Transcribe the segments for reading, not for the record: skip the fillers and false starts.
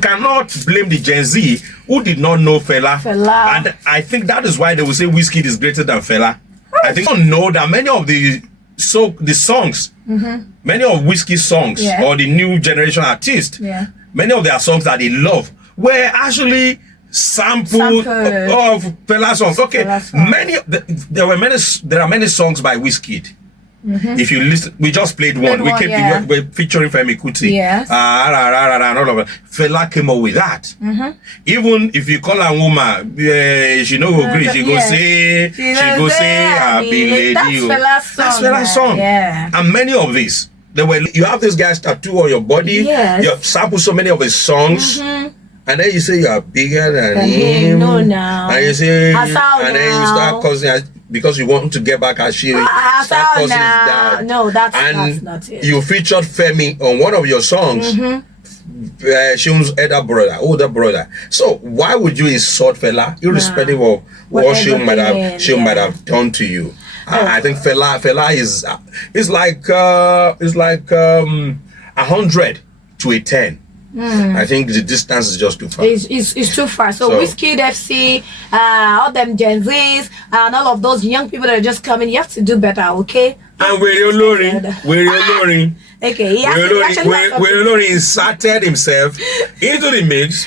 cannot blame the Gen Z who did not know Fela. And I think that is why they will say Wizkid is greater than Fela. I think you don't know that many of the songs, many of Wizkid's songs or the new generation artists, many of their songs that they love were actually samples of Fela songs. Okay, there are many songs by Wizkid. If you listen, we just played one. We featuring Femi Kuti. Yes. And all of that. Fela came up with that. Even if you call a woman, she no go agree. She go say, I be lady. That's Fela's song. Yeah. And many of these, you have this guy's tattoo on your body. Yes. You sample so many of his songs. And then you say you are bigger than him. No, now. And you say, and then you start causing, because you want to get back at Shiri. Start causing that. No, that's not it. You featured Femi on one of your songs. Seun's older brother. So why would you insult Fela, irrespective of what Seun might have done to you? I think Fela is like 100 to a 10. I think the distance is just too far. It's too far. So Wizkid FC, all them Gen Zs, and all of those young people that are just coming, you have to do better, okay? And we're Lori. Okay, We're Lori inserted himself into the mix.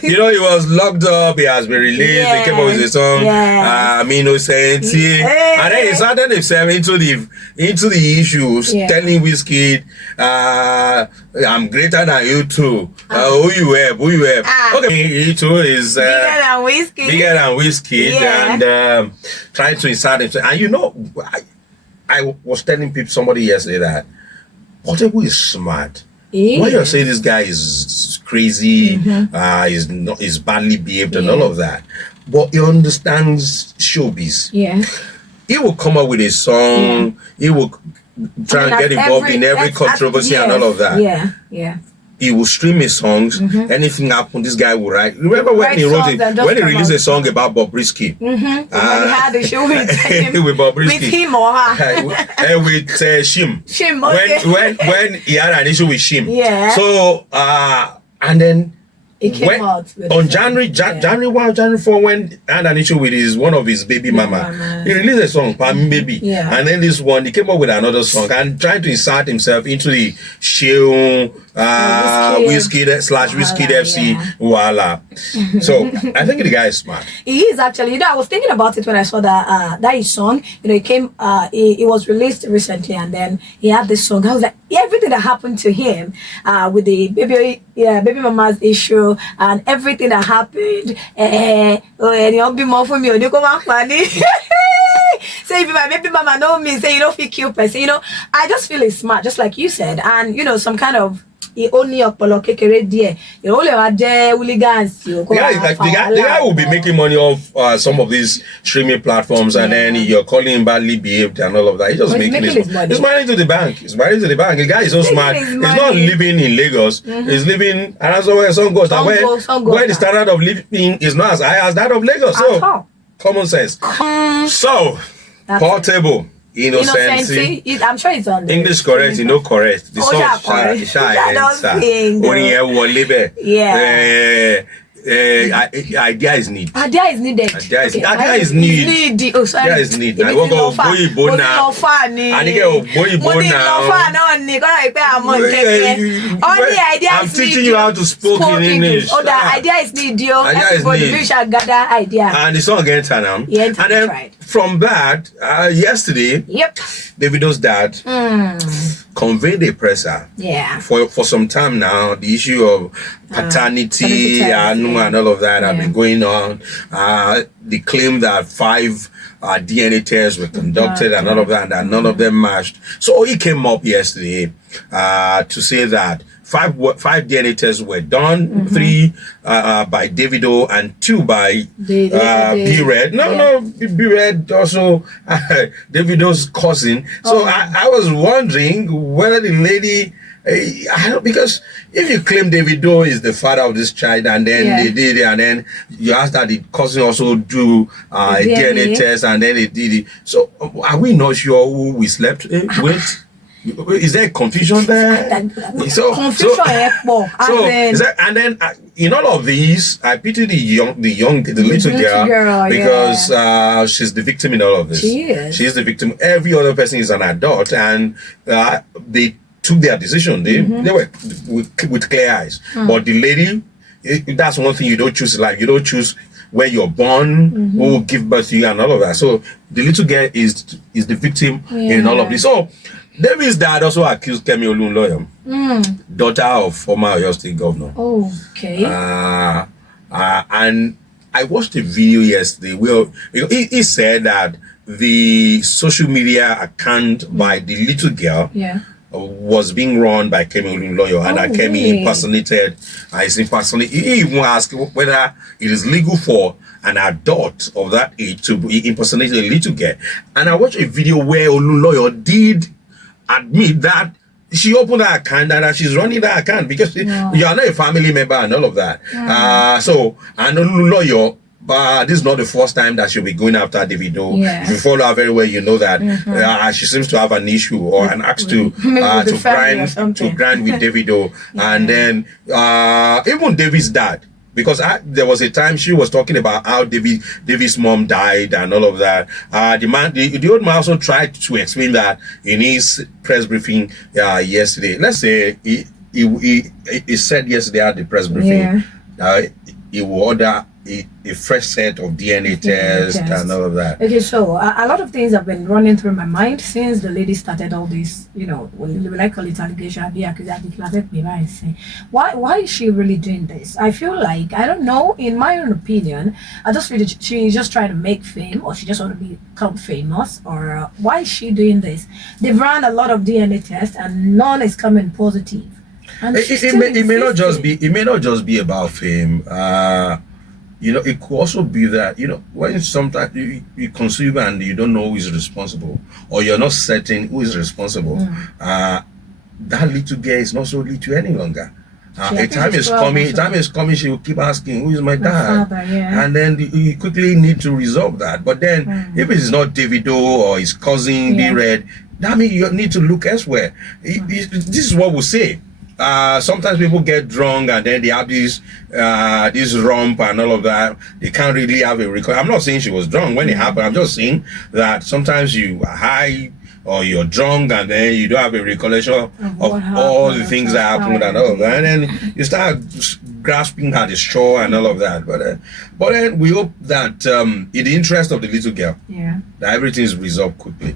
You know, he was locked up, he has been released, he came up with a song, I'm innocent, and then he started himself into the issues, telling Wizkid, I'm greater than you two, who you have. Okay, he too is bigger than Wizkid, and trying to insert himself. And you know, I was telling somebody yesterday that Portable is smart. When you say this guy is crazy, is badly behaved and all of that, but he understands showbiz. He will come up with a song. He will try and get involved in every controversy and all of that. He will stream his songs. Anything happen, this guy will write. Remember when he released a song about Bobrisky? When he had a show with him, with Bobrisky, with him or her, with Shim. When he had an issue with Shim. So and then he came out on January 4, when he had an issue with one of his baby mama, he released a song, Pam Baby. And then this one, he came up with another song and trying to insert himself into the Seun, Wizkid FC, voila. So I think the guy is smart. He is actually. You know, I was thinking about it when I saw that his song. You know, it came. It was released recently, and then he had this song. I was like, everything that happened to him, with the baby mama's issue and everything that happened. And you'll be more for me. You come back, money. Say if my baby mama know me, say you don't feel cute person. You know, I just feel it's smart, just like you said, and you know, some kind of. He only Apollo kekere there. You only had hooligans. The guy will be making money off some of these streaming platforms, and then you're calling him badly behaved and all of that. He's just making his money. He's married to the bank. The guy is so smart. He's not living in Lagos. He's living, and that's where song goes. When the standard of living is not as high as that of Lagos. So common sense. So Portable. Innocency. I'm sure it's on there. English correct, you know correct. The song idea is need. Idea is needed. Idea is need. Oh, sorry. Idea is need. I want to go Igbo now. I need to go Igbo now. I'm teaching you how to speak in English. Oh, the idea is need. Everybody should gather idea. And the song gets now. And then from that, yesterday, Davido's dad conveyed a presser for some time now. The issue of paternity and all of that have been going on. The claim that 5 DNA tests were conducted and all of that, and none of them matched. So he came up yesterday to say that 5 DNA tests were done, 3 by Davido and 2 by B-Red. B-Red also Davido's cousin. So I was wondering whether the lady, because if you claim Davido is the father of this child, and then they did it, and then you ask that the cousin also do a DNA test, and then they did it. So are we not sure who we slept with? Is there confusion there? Confusion, and then in all of these, I pity the little girl because she's the victim in all of this. She is the victim. Every other person is an adult, and they took their decision. They were with clear eyes. But the lady, that's one thing you don't choose. Like you don't choose where you're born, who will give birth to you, and all of that. So the little girl is the victim in all of this. So David's dad also accused Kemi Olunloyo, daughter of former Oyo State governor. Okay. And I watched a video yesterday where he said that the social media account by the little girl was being run by Kemi Olunloyo, and that Kemi impersonated. He even asked whether it is legal for an adult of that age to impersonate a little girl. And I watched a video where Olunloyo did admit that she opened that account and that she's running that account because you are not a family member and all of that. So, and Olunloyo, but this is not the first time that she'll be going after Davido. If you follow her very well, you know that she seems to have an issue or an axe to grind with Davido. And then even David's dad, because there was a time she was talking about how David's mom died and all of that. The old man also tried to explain that in his press briefing yesterday. Let's say he said yesterday at the press briefing he will order a fresh set of DNA tests and all of that. Okay, so a lot of things have been running through my mind since the lady started all this, we like call it allegation, why is she really doing this? I feel like, I don't know, in my own opinion, I just feel that she's just trying to make fame, or she just want to become famous, or why is she doing this? They've run a lot of DNA tests and none is coming positive. And it may not just be about fame. It could also be that, when sometimes you consume and you don't know who is responsible, or you're not certain who is responsible, that little girl is not so little any longer. A time is coming, she will keep asking, who is my dad? Father, and then you quickly need to resolve that. But then, if it is not Davido or his cousin, B-Red, that means you need to look elsewhere. This is what we say. Sometimes people get drunk and then they have this rump and all of that. They can't really have a record. I'm not saying she was drunk when it happened. I'm just saying that sometimes you are high or you're drunk and then you don't have a recollection of all the things that happened and all of that. And then you start grasping at the straw and all of that. But then we hope that in the interest of the little girl, that everything is resolved quickly.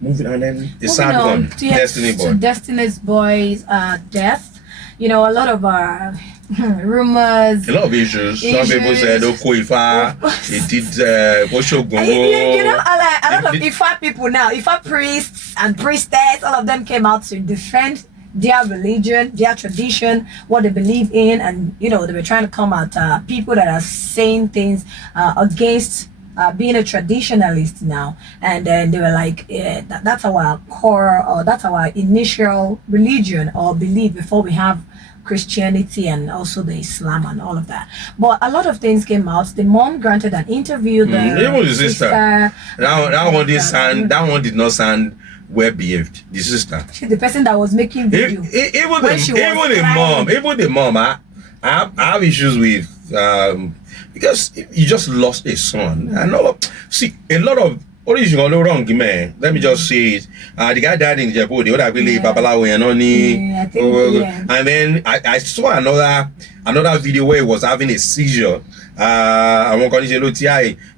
Moving on, and then the sad one, Destiny Boy. Destiny's Boy's death. A lot of rumors. A lot of issues. Some people said, Ifa, it did Oshogun. A lot of Ifa people now, Ifa priests and priestess, all of them came out to defend their religion, their tradition, what they believe in, and they were trying to come at people that are saying things against being a traditionalist now. And then they were like, that's our core, or that's our initial religion or belief before we have Christianity and also the Islam and all of that. But a lot of things came out. The mom granted an interview. The sister. That one did not sound well behaved. The sister. She's the person that was making video. Even the mom. I have issues with because you just lost a son. And a lot of what is going wrong, man? Let me just say it. The guy died in Japan. The other believe Babalawo and then I saw another video where he was having a seizure.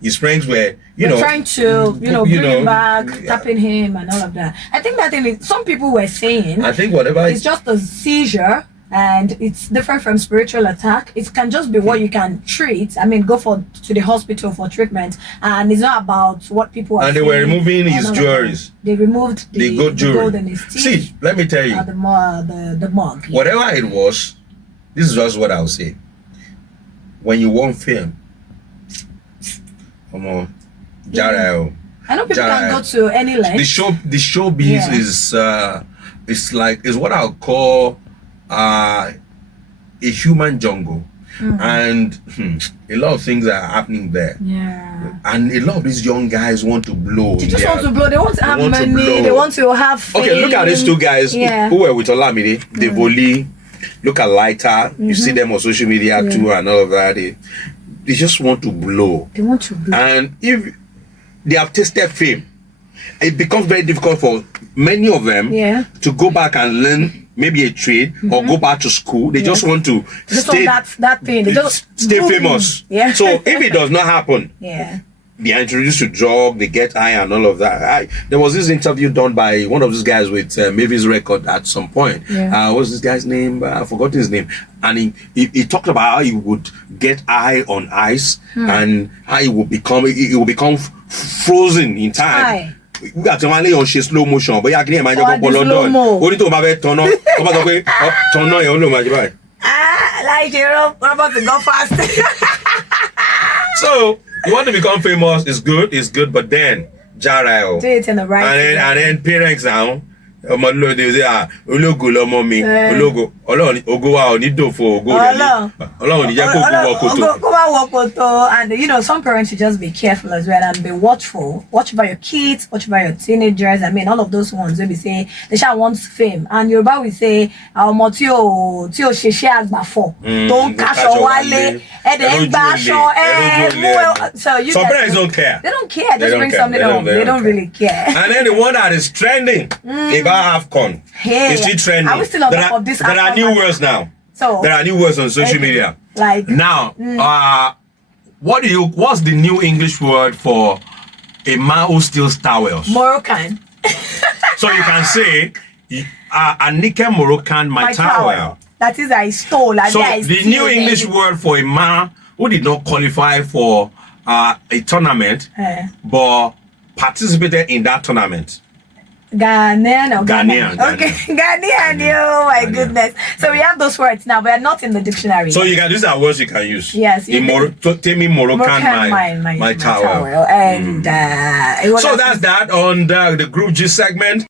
His friends were trying to bring him back, tapping him and all of that. I think that thing some people were saying it's just a seizure. And it's different from spiritual attack. It can just be what you can treat. I mean, go to the hospital for treatment, and it's not about what people are. And they were removing his jewelry. They removed the gold in his teeth. See, let me tell you, the mug. Whatever it was, this is just what I'll say. When you want fame, come on, Jara. I know people can go to any length. The showbiz is what I'll call a human jungle. and a lot of things are happening there. Yeah. And a lot of these young guys want to blow. They just want to blow. They want to have money. They want to have fame. Okay, look at these two guys who were with Olamide. They've only look at Lighter. You see them on social media too and all of that. They just want to blow. They want to blow. And if they have tasted fame, it becomes very difficult for many of them to go back and learn maybe a trade or go back to school. They just want to stay that thing. They just stay famous. Yeah. So if it does not happen, they are introduced to drug, they get high and all of that. There was this interview done by one of these guys with Mavis Record at some point. What's this guy's name? I forgot his name. And he talked about how he would get high on ice and how he will become frozen in time. We got to only on slow motion, but yeah, can you imagine London? Only to have turn on, turn on your own magic. Like you're about to go fast. So you want to become famous? It's good, but then Jarail. Do it in the right way. And then parents now. They say ológo lọmọ mi ológo Ọlọ́run ògo wa ò ní dòfo ògo rẹ̀ Ọlọ́run ní jẹ́ kó wọ kòtò. And you know, some parents should just be careful as well and be watchful. Watch about your kids, watch about your teenagers. I mean, all of those ones, they be say they shall want fame. And Yoruba will say ọmọ tí o ṣiṣẹ́ àgbàfọ̀ tó ń kaṣọ wálé ẹ̀dẹ̀ ń gbà aṣọ so you some parents don't care. They don't care. Just bring something home. They don't really care. And then the one that is trending about AFCON. It's still trending. Are we still on top of this? There are new words now. So there are new words on social media. Like now, what's the new English word for a man who steals towels? Moroccan. So you can say a nickel Moroccan my towel. That is I stole. So the new English word for a man who did not qualify for a tournament but participated in that tournament. Ghanaian or Ghanaian. Okay, Ghanaian. Oh my goodness. So we have those words now, but they're not in the dictionary. So these are words you can use. Yes. Take me Moroccan my towel. And so that's that on the Group G segment.